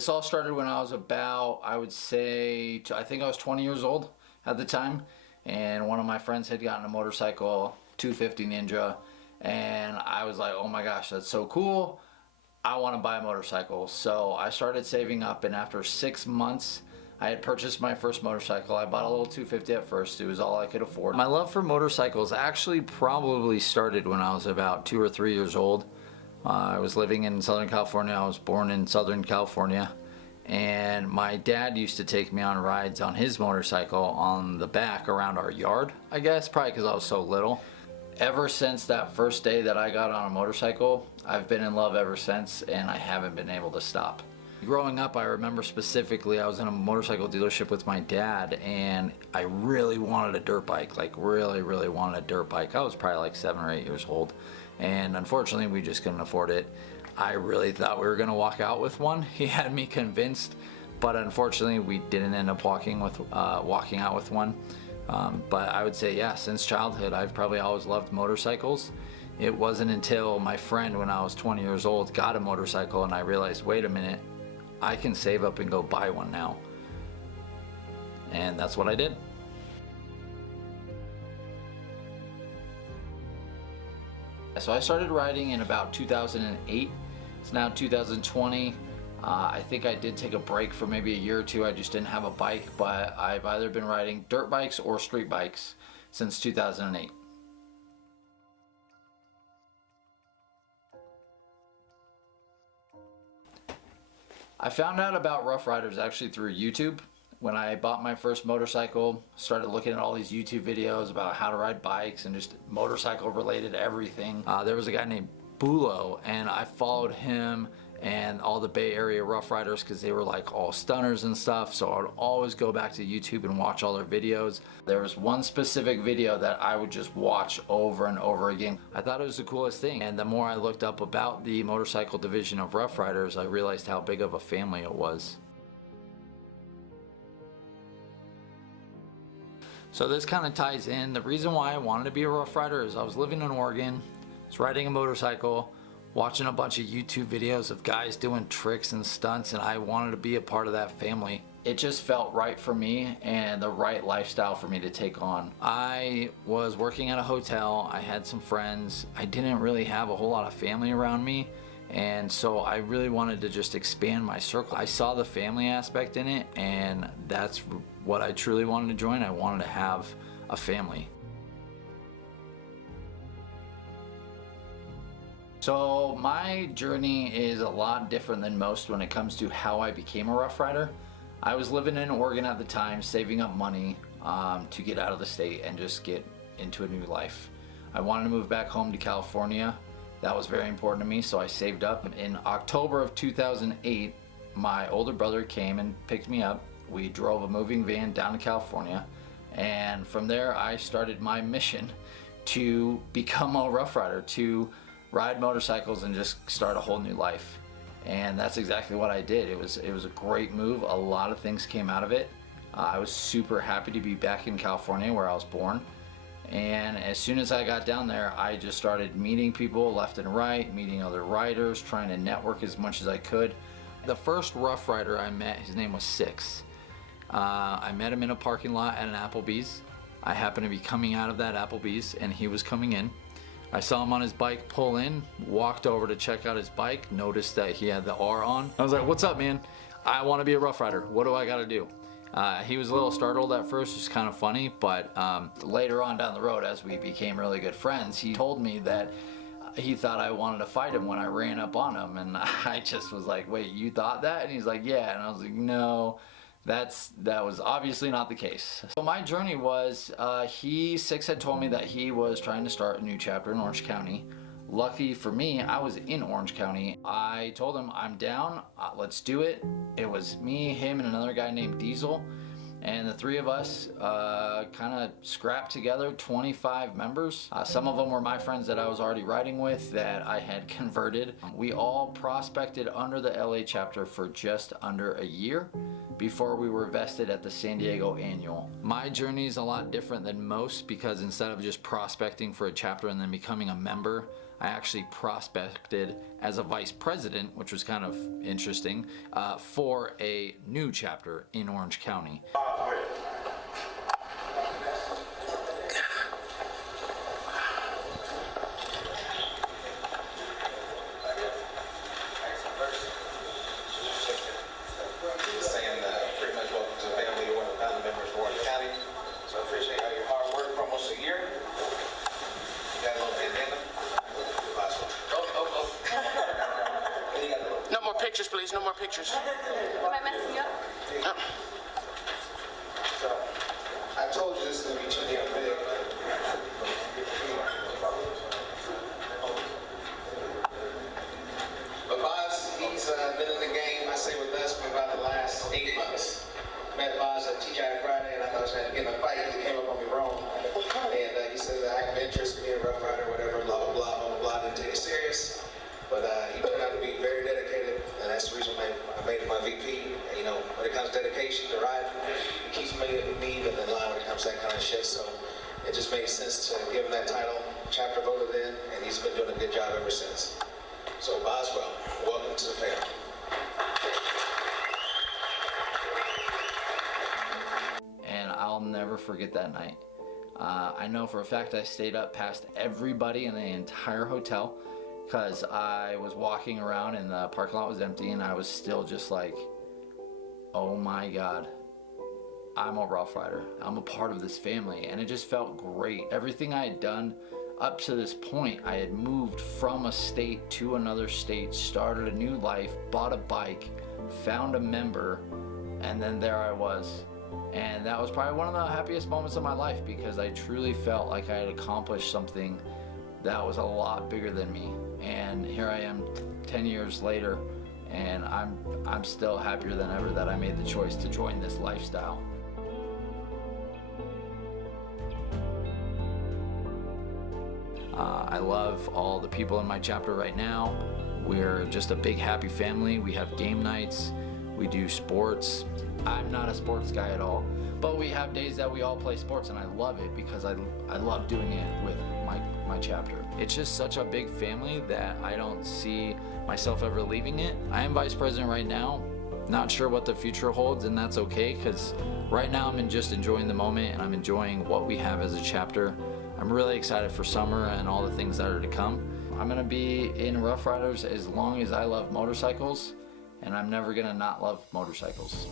This all started when I was about, I would say, I think I was 20 years old at the time, and one of my friends had gotten a motorcycle, 250 Ninja, and I was like, oh my gosh, that's so cool. I want to buy a motorcycle. So I started saving up, and after 6 months, I had purchased my first motorcycle. I bought a little 250 at first. It was all I could afford. My love for motorcycles actually probably started when I was about 2 or 3 years old. I was living in Southern California. I was born in Southern California, and my dad used to take me on rides on his motorcycle on the back around our yard, I guess, probably because I was so little. Ever since that first day that I got on a motorcycle, I've been in love ever since, and I haven't been able to stop. Growing up, I remember specifically I was in a motorcycle dealership with my dad, and I really wanted a dirt bike, like really wanted a dirt bike. I was probably like 7 or 8 years old, and unfortunately we just couldn't afford it. I really thought we were gonna walk out with one. He had me convinced, but unfortunately we didn't end up walking out with one. But I would say, yeah, since childhood I've probably always loved motorcycles. It wasn't until my friend, when I was 20 years old, got a motorcycle, and I realized, wait a minute, I can save up and go buy one now. And that's what I did. So I started riding in about 2008. It's now 2020. I think I did take a break for maybe a year or two. I just didn't have a bike, but I've either been riding dirt bikes or street bikes since 2008. I found out about Ruff Ryders actually through YouTube. When I bought my first motorcycle, started looking at all these YouTube videos about how to ride bikes and just motorcycle related everything. There was a guy named Bulo, and I followed him and all the Bay Area Ruff Ryders because they were like all stunners and stuff, so I would always go back to YouTube and watch all their videos. There was one specific video that I would just watch over and over again. I thought it was the coolest thing, and the more I looked up about the motorcycle division of Ruff Ryders, I realized how big of a family it was. So this kind of ties in. The reason why I wanted to be a Ruff Ryder is I was living in Oregon, I was riding a motorcycle, watching a bunch of YouTube videos of guys doing tricks and stunts, and I wanted to be a part of that family. It just felt right for me and the right lifestyle for me to take on. I was working at a hotel, I had some friends, I didn't really have a whole lot of family around me, and so I really wanted to just expand my circle. I saw the family aspect in it, and that's what I truly wanted to join. I wanted to have a family. So my journey is a lot different than most when it comes to how I became a Ruff Ryder. I was living in Oregon at the time, saving up money to get out of the state and just get into a new life. I wanted to move back home to California. That was very important to me, so I saved up. In October of 2008, my older brother came and picked me up. We drove a moving van down to California, and from there I started my mission to become a Ruff Ryder, to ride motorcycles and just start a whole new life. And that's exactly what I did. It was a great move. A lot of things came out of it. I was super happy to be back in California where I was born. And as soon as I got down there, I just started meeting people left and right, meeting other riders, trying to network as much as I could. The first Ruff Ryder I met, his name was Six. I met him in a parking lot at an Applebee's. I happened to be coming out of that Applebee's and he was coming in. I saw him on his bike pull in, walked over to check out his bike, noticed that he had the R on. I was like, what's up, man? I want to be a Ruff Ryder. What do I got to do? He was a little startled at first, which is kind of funny, but later on down the road, as we became really good friends, he told me that he thought I wanted to fight him when I ran up on him, and I just was like, wait, you thought that? And he's like, yeah, and I was like, no. That was obviously not the case. So my journey was, Six had told me that he was trying to start a new chapter in Orange County. Lucky for me, I was in Orange County. I told him, I'm down, let's do it. It was me, him, and another guy named Diesel. And the three of us kind of scrapped together 25 members. Some of them were my friends that I was already riding with that I had converted. We all prospected under the LA chapter for just under a year before we were vested at the San Diego annual. My journey is a lot different than most because instead of just prospecting for a chapter and then becoming a member, I actually prospected as a vice president, which was kind of interesting, for a new chapter in Orange County. Pictures, please. No more pictures. Am I messing up? No. So, I told you this is going to be too damn big. But Boz, he's been in the game, I say with us, for about the last 8 months. Met Boz at TGI Friday, and I thought I was going to get in a fight because he came up on me wrong. And he said that I have interest in being a Ruff Ryder, whatever, blah, blah, blah, blah, blah. Didn't take it serious. But he turned out to be very dedicated, and that's the reason why I made him my VP. And, you know, when it comes to dedication, to ride, he keeps me in line when it comes to that kind of shit. So it just made sense to give him that title. Chapter voted in, and he's been doing a good job ever since. So Boswell, welcome to the family. And I'll never forget that night. I know for a fact I stayed up past everybody in the entire hotel, because I was walking around and the parking lot was empty, and I was still just like, oh my God, I'm a Ruff Ryder. I'm a part of this family. And it just felt great. Everything I had done up to this point, I had moved from a state to another state, started a new life, bought a bike, found a member, and then there I was. And that was probably one of the happiest moments of my life, because I truly felt like I had accomplished something that was a lot bigger than me. And here I am 10 years later, and I'm still happier than ever that I made the choice to join this lifestyle. I love all the people in my chapter right now. We're just a big happy family. We have game nights, we do sports. I'm not a sports guy at all, but we have days that we all play sports, and I love it because I love doing it with my chapter. It's just such a big family that I don't see myself ever leaving it. I am vice president right now, not sure what the future holds, and that's okay, because right now I'm just enjoying the moment, and I'm enjoying what we have as a chapter. I'm really excited for summer and all the things that are to come. I'm gonna be in Ruff Ryders as long as I love motorcycles, and I'm never gonna not love motorcycles.